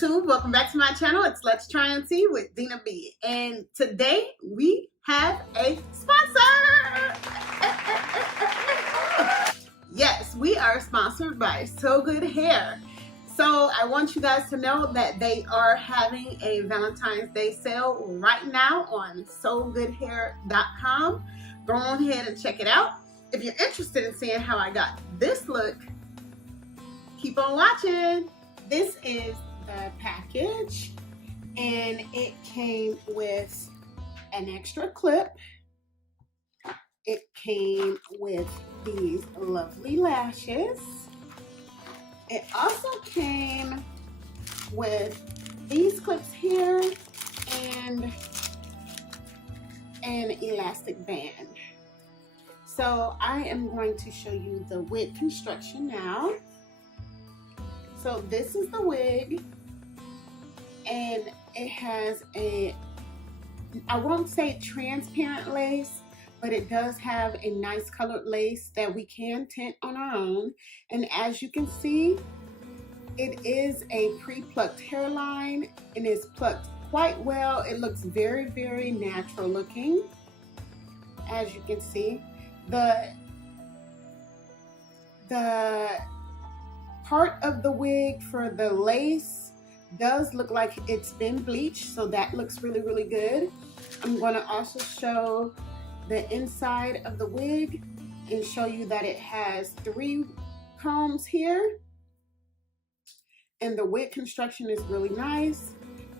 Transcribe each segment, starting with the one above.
YouTube, welcome back to my channel. It's Let's Try and See with Dina B. And today we have a sponsor. Yes, we are sponsored by SoGoodHair. So I want you guys to know that they are having a Valentine's Day sale right now on SoGoodHair.com. Go on ahead and check it out. If you're interested in seeing how I got this look, keep on watching. This is the package, and it came with an extra clip. It came with these lovely lashes. It also came with these clips here and an elastic band. So I am going to show you the wig construction now. So this is the wig, and it has a, I won't say transparent lace, but it does have a nice colored lace that we can tint on our own. And as you can see, it is a pre-plucked hairline and it's plucked quite well. It looks very, very natural looking. As you can see, the part of the wig for the lace does look like it's been bleached, so that looks really, really good. I'm going to also show the inside of the wig and show you that it has 3 combs here, and the wig construction is really nice.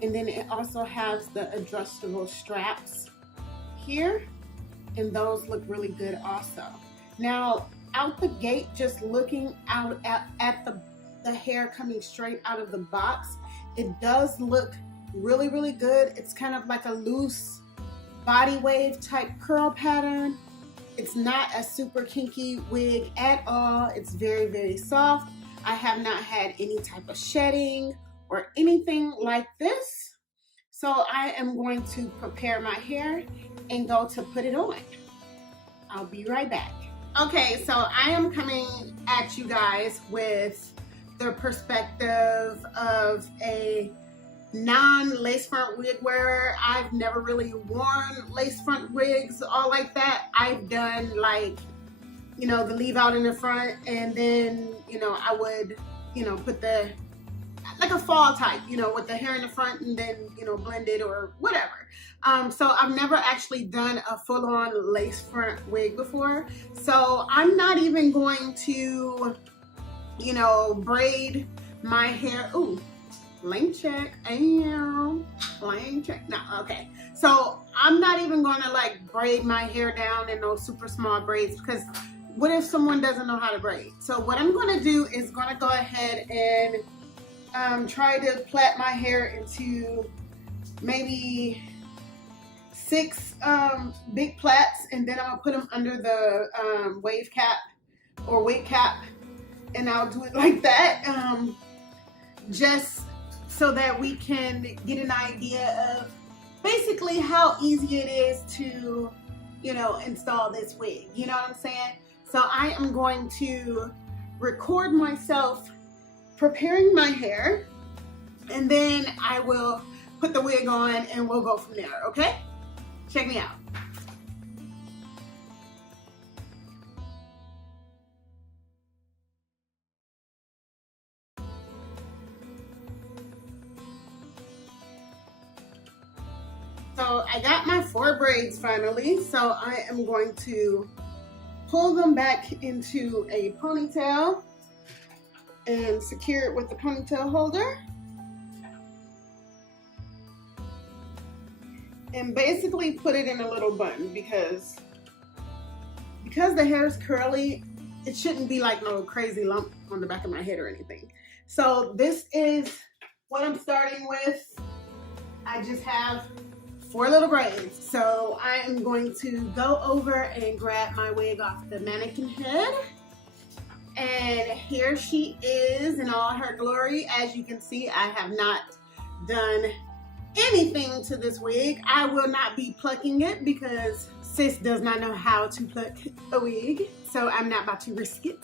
And then it also has the adjustable straps here, and those look really good also. Now out the gate, just looking out at the hair coming straight out of the box, it does look really, really good. It's kind of like a loose body wave type curl pattern. It's not a super kinky wig at all. It's very, very soft. I have not had any type of shedding or anything like this. So I am going to prepare my hair and go to put it on. I'll be right back. Okay, so I am coming at you guys with the perspective of a non-lace front wig wearer. I've never really worn lace front wigs all like that. I've done, like, you know, the leave out in the front, and then, you know, I would, you know, put the, like a fall type, you know, with the hair in the front and then, you know, blend it or whatever. So I've never actually done a full-on lace front wig before. So I'm not even going to, you know, braid my hair. Ooh, lane check. Lane check. No, okay. So I'm not even going to like braid my hair down in those super small braids, because what if someone doesn't know how to braid? So what I'm going to do is going to go ahead and try to plait my hair into maybe 6 big plaits, and then I'm gonna put them under the wave cap or wig cap, and I'll do it like that, just so that we can get an idea of basically how easy it is to, you know, install this wig. You know what I'm saying? So I am going to record myself preparing my hair, and then I will put the wig on and we'll go from there. Okay, check me out. So I got my 4 braids finally, so I am going to pull them back into a ponytail and secure it with the ponytail holder. And basically put it in a little bun, because the hair is curly, it shouldn't be like no crazy lump on the back of my head or anything. So this is what I'm starting with. I just have 4 little braids. So I am going to go over and grab my wig off the mannequin head. And here she is in all her glory. As you can see, I have not done anything to this wig. I will not be plucking it because sis does not know how to pluck a wig, so I'm not about to risk it.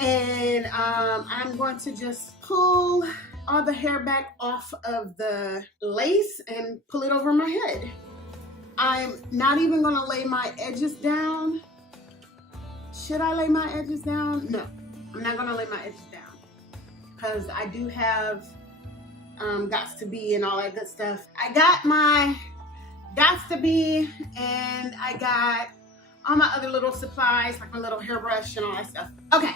And I'm going to just pull all the hair back off of the lace and pull it over my head. I'm not even gonna lay my edges down. Should I lay my edges down? No, I'm not gonna lay my edges down because I do have Gots to Be and all that good stuff. I got my Gots to Be and I got all my other little supplies, like my little hairbrush and all that stuff. Okay,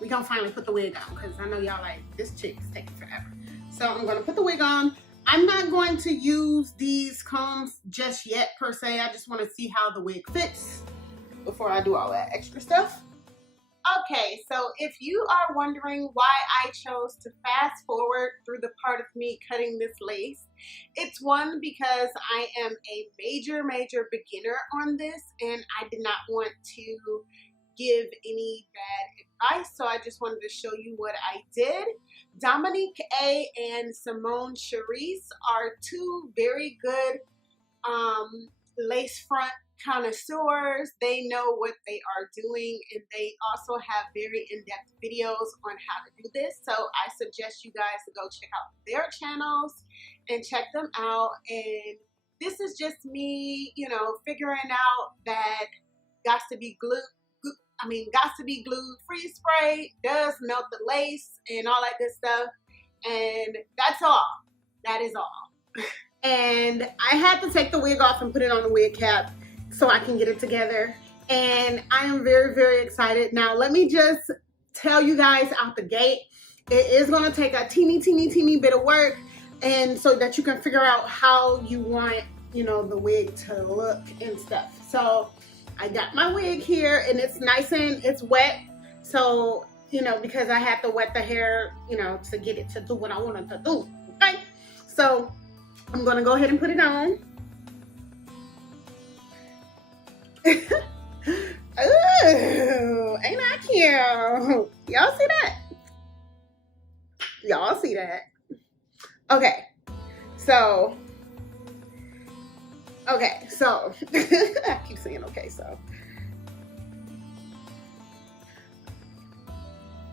we gonna finally put the wig on because I know y'all like, this chick is taking forever. So I'm gonna put the wig on. I'm not going to use these combs just yet per se. I just want to see how the wig fits before I do all that extra stuff. Okay, so if you are wondering why I chose to fast forward through the part of me cutting this lace, it's one, because I am a major beginner on this and I did not want to give any bad advice, so I just wanted to show you what I did. Dominique A and Simone Charisse are two very good lace front connoisseurs. They know what they are doing and they also have very in-depth videos on how to do this. So I suggest you guys to go check out their channels and check them out. And this is just me, you know, figuring out that Gots to Be glued freeze spray does melt the lace and all that good stuff. And that's all. That is all. And I had to take the wig off and put it on the wig cap so I can get it together. And I am very excited. Now, let me just tell you guys out the gate, it is going to take a teeny bit of work, and so that you can figure out how you want, you know, the wig to look and stuff. So I got my wig here and it's nice and it's wet. So, you know, because I had to wet the hair, you know, to get it to do what I wanted to do. Okay. So I'm going to go ahead and put it on. Ooh, ain't I cute? Y'all see that? Y'all see that? Okay. So I keep saying okay, so.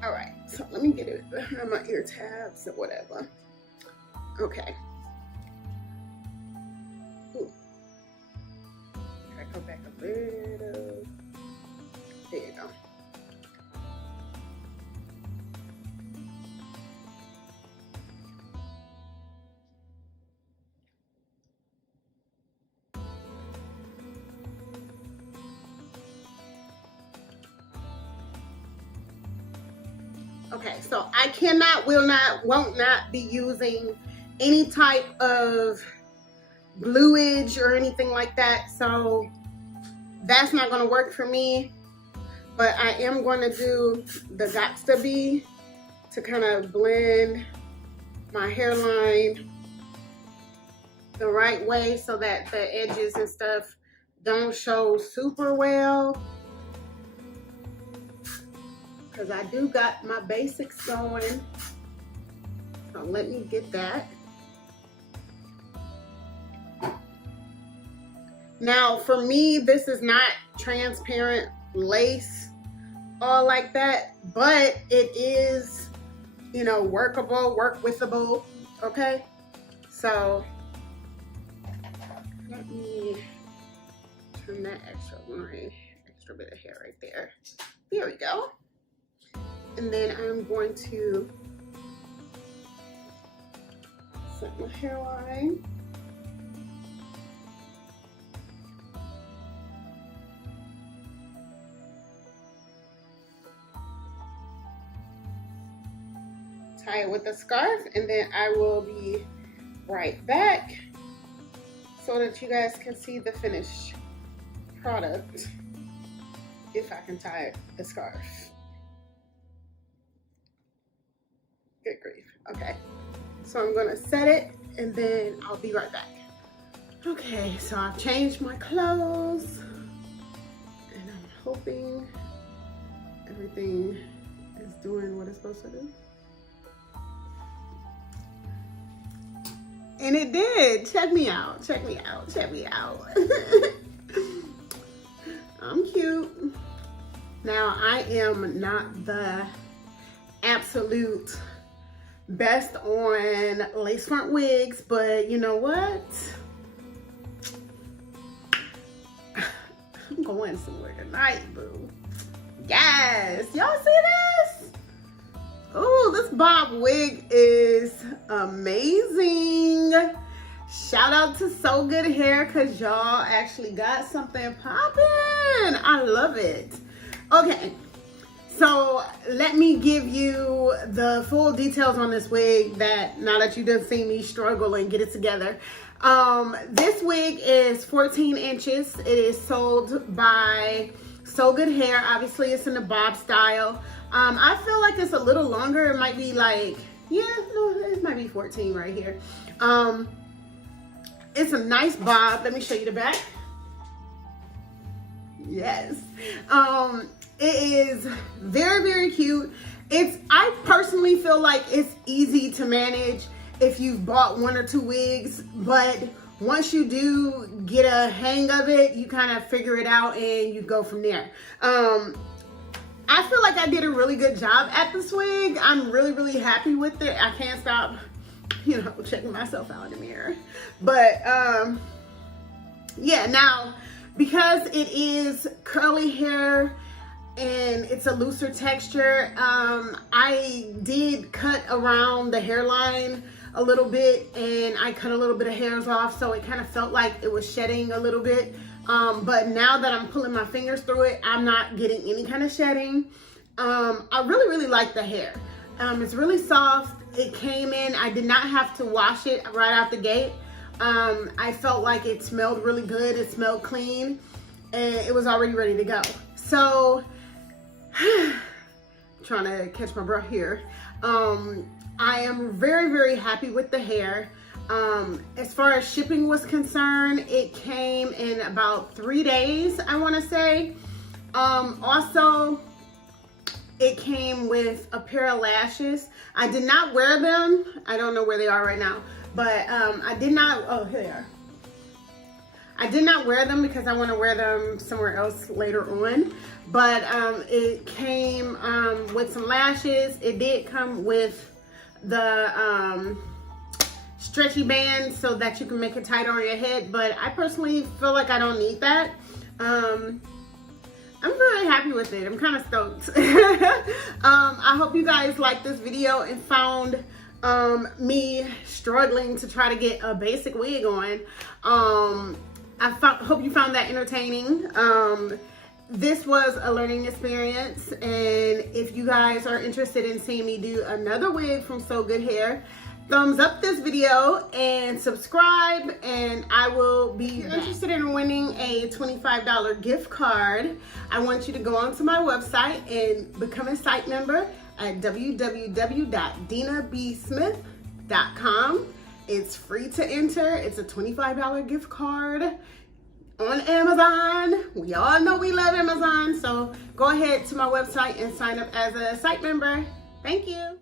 All right, so let me get it behind my ear tabs or whatever. Okay. Ooh. I go back a little. There you go. Okay, so I cannot, will not, won't not be using any type of bluage or anything like that. So that's not going to work for me. But I am going to do the Gots to Be to kind of blend my hairline the right way so that the edges and stuff don't show super well. Because I do got my basics going. So let me get that. Now for me, this is not transparent lace all like that, but it is, you know, workable, work withable. Okay, so let me turn that extra bit of hair right there. There we go. And then I'm going to set my hairline. Tie it with a scarf, and then I will be right back so that you guys can see the finished product, if I can tie the scarf. Good grief. Okay, so I'm gonna set it and then I'll be right back. Okay, so I've changed my clothes and I'm hoping everything is doing what it's supposed to do. And it did. Check me out. Check me out. Check me out. I'm cute. Now, I am not the absolute best on lace front wigs, but you know what? I'm going somewhere tonight, boo. Yes, y'all see this? Oh, this bob wig is amazing. Shout out to SoGoodHair because y'all actually got something popping. I love it. Okay, so let me give you the full details on this wig now that you done seen me struggle and get it together. This wig is 14 inches. It is sold by SoGoodHair. Obviously, it's in the bob style. I feel like it's a little longer. It might be like, yeah, no, it might be 14 right here. It's a nice bob. Let me show you the back. Yes. It is very, very cute. I personally feel like it's easy to manage if you've bought 1 or 2 wigs, but once you do get a hang of it, you kind of figure it out and you go from there. I feel like I did a really good job at this wig. I'm really, really happy with it. I can't stop, you know, checking myself out in the mirror. But yeah, now because it is curly hair and it's a looser texture, I did cut around the hairline a little bit, and I cut a little bit of hairs off, so it kind of felt like it was shedding a little bit. But now that I'm pulling my fingers through it, I'm not getting any kind of shedding. I really, really like the hair. It's really soft. It came in, I did not have to wash it right out the gate. I felt like it smelled really good. It smelled clean, and it was already ready to go. So, trying to catch my breath here. I am very, very happy with the hair. As far as shipping was concerned, it came in about 3 days, I want to say. Also, it came with a pair of lashes. I did not wear them. I don't know where they are right now, but I did not, oh, here they are. I did not wear them because I want to wear them somewhere else later on. But it came with some lashes. It did come with the stretchy band so that you can make it tighter on your head, but I personally feel like I don't need that. I'm really happy with it. I'm kind of stoked. I hope you guys liked this video and found me struggling to try to get a basic wig on. Hope you found that entertaining. This was a learning experience, and if you guys are interested in seeing me do another wig from SoGoodHair, thumbs up this video and subscribe, and I will be back. If you're interested in winning a $25 gift card, I want you to go onto my website and become a site member at www.dinabsmith.com. It's free to enter. It's a $25 gift card on Amazon. We all know we love Amazon, so go ahead to my website and sign up as a site member. Thank you.